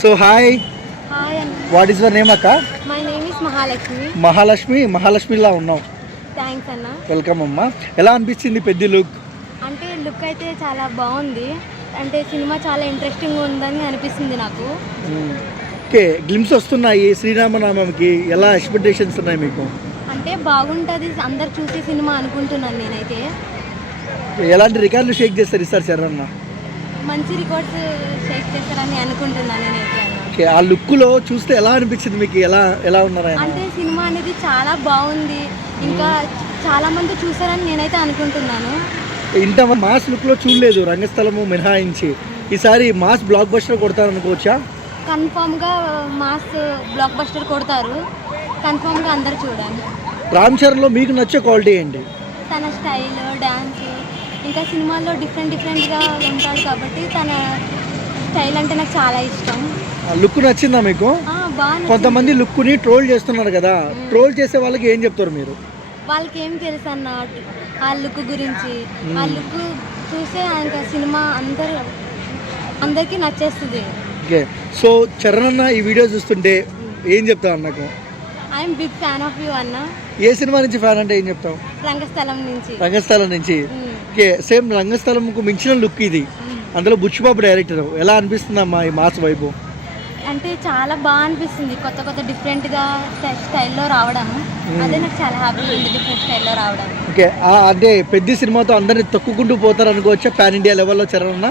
So hi, Hi, and what is your name akka? my name is Mahalakshmi. Mahalakshmi లా ఉన్నావు. Thanks అన్న. Welcome అమ్మా. ఎలా అనిపించింది పెద్ద లుక్? అంటే లుక్ అయితే చాలా బాగుంది. అంటే సినిమా చాలా ఇంట్రెస్టింగ్ ఉందని అనిపిస్తుంది నాకు. ఓకే, గ్లిమ్స్ వస్తున్నాయి శ్రీరామనామంకి, ఎలా ఎక్స్పెక్టేషన్స్ ఉన్నాయి మీకు? అంటే బాగుంటుంది, అందరు చూసే సినిమా అనుకుంటున్నాను నేనైతే. ఎలాంటి రికార్డులు షేక్ చేస్తారు ఈసారి శరణ్? మంచి రికార్డ్స్ షేక్ చేస్తారని అనుకుంటున్నాను నేనైతే అన్న. ఓకే, ఆ లుక్లో చూస్తే ఎలా అనిపించింది మీకు? ఎలా ఉన్నారు ఆయన? అంటే సినిమా అనేది చాలా బాగుంది, ఇంకా చాలా మంది చూసారని నేనైతే అనుకుంటున్నాను. ఇంత మాస్ లుక్లో చూడలేదు రంగస్థలము మినహాయించి. ఈసారి మాస్ బ్లాక్ బస్టర్ కొడతారనుకోవచ్చా? కన్ఫామ్గా మాస్ బ్లాక్ బస్టర్ కొడతారు, కన్ఫామ్గా అందరు చూడాలి. రామ్ చరణ్లో మీకు నచ్చే క్వాలిటీ ఏంటి? తన స్టైల్, డ్యాన్స్, ఇంకా సినిమాల్లో డిఫరెంట్గా ఉంటాడు కాబట్టి తన స్టైల్ అంటే నాకు చాలా ఇష్టం. లుక్ నచ్చిందా మీకు? బాగా. కొంతమంది లుక్ని ట్రోల్ చేస్తున్నారు కదా, ట్రోల్ చేసే వాళ్ళకి ఏం చెప్తారు మీరు? వాళ్ళకి ఏం తెలుసు అన్న ఆ లుక్ గురించి. ఆ లుక్ చూసే ఇంకా సినిమా అందరికీ నచ్చేస్తుంది. ఓకే, సో చరణ్ అన్న ఈ వీడియో చూస్తుంటే ఏం చెప్తావు అన్నకు? I'm big fan of you అన్న. ఏ సినిమా నుంచి ఫ్యాన్ అంటే ఏం చెప్తావు? రంగస్థలం నుంచి. రంగస్థలం నుంచి. ఓకే, సేమ్ రంగస్థలంకు మించిన లుక్ ఇది. అందులో బుచ్చిబాబు డైరెక్టర్. ఎలా అనిపిస్తుంది అమ్మా ఈ మాస్ వైపు? అంటే చాలా బాగా అనిపిస్తుంది, కొత్త డిఫరెంట్గా స్టైల్లో రావడం. అదే నాకు చాలా హ్యాపీ ఉంది, డిఫరెంట్ స్టైల్లో రావడం. ఓకే, అంటే పెద్ద సినిమాతో అందరిని తొక్కుకుంటూ పోతారు అనుకోవచ్చా పాన్ ఇండియా లెవెల్లో చరణ్ అన్న?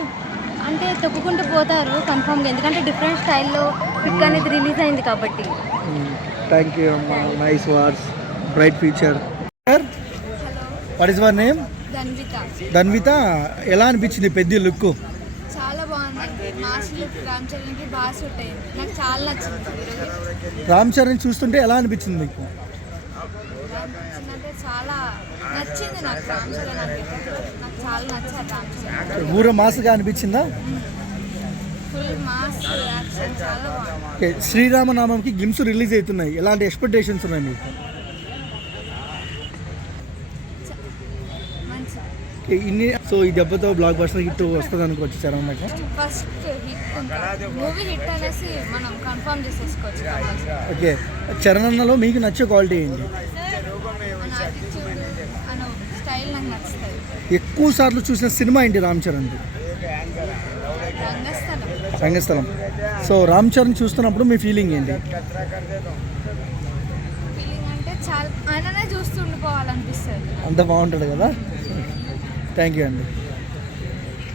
అంటే తొక్కుకుంటూ పోతారు కన్ఫామ్గా, ఎందుకంటే డిఫరెంట్ స్టైల్లో పిక్ అనేది రిలీజ్ అయింది కాబట్టి. థ్యాంక్ యూ అమ్మా, nice words, bright future. What is your name? Dhanvitha. ఎలా అనిపించింది పెద్ద లుక్? చాలా బాగుంది, మాస్ లుక్ రామ్ చరణ్కి బాగా సూట్ అయింది, నాకు చాలా నచ్చింది. రామ్ చరణ్ చూస్తుంటే ఎలా అనిపించింది మీకు? అంటే చాలా నచ్చింది నాకు రామ్ చరణ్ అంటే, నాకు చాలా నచ్చారు రామ్ చరణ్. ఊర మాస్గా అనిపించిందా? ఫుల్ మాస్ యాక్షన్, చాలా బాగుంది. ఓకే, శ్రీరామనామంకి గ్లిమ్స్ రిలీజ్ అవుతున్నాయి, ఎలాంటి ఎక్స్పెక్టేషన్స్ ఉన్నాయి మీకు? సో ఈ దెబ్బతో బ్లాక్ బస్టర్ హిట్ వస్తుంది అనుకోవచ్చు చరణ్ నాకు. ఫస్ట్ హిట్ మూవీ హిట్ అనేసి మనం కన్ఫర్మ్ చేసేసుకోవచ్చు. ఓకే, చరణ్ అన్నలో మీకు నచ్చే క్వాలిటీ ఏంటి? స్టైల్ నాకు నచ్చుతుంది. ఎక్కువ సార్లు చూసిన సినిమా ఏంటి రామ్ చరణ్? రంగస్థలం. సో రామ్ చరణ్ చూస్తున్నప్పుడు మీ ఫీలింగ్ ఏంటి? ఫీలింగ్ అంటే చాలా ఆయననే చూస్తూ ఉండిపోవాలనిపిస్తుంది, అంత బాగుంటాడు కదా. థ్యాంక్ యూ అండి.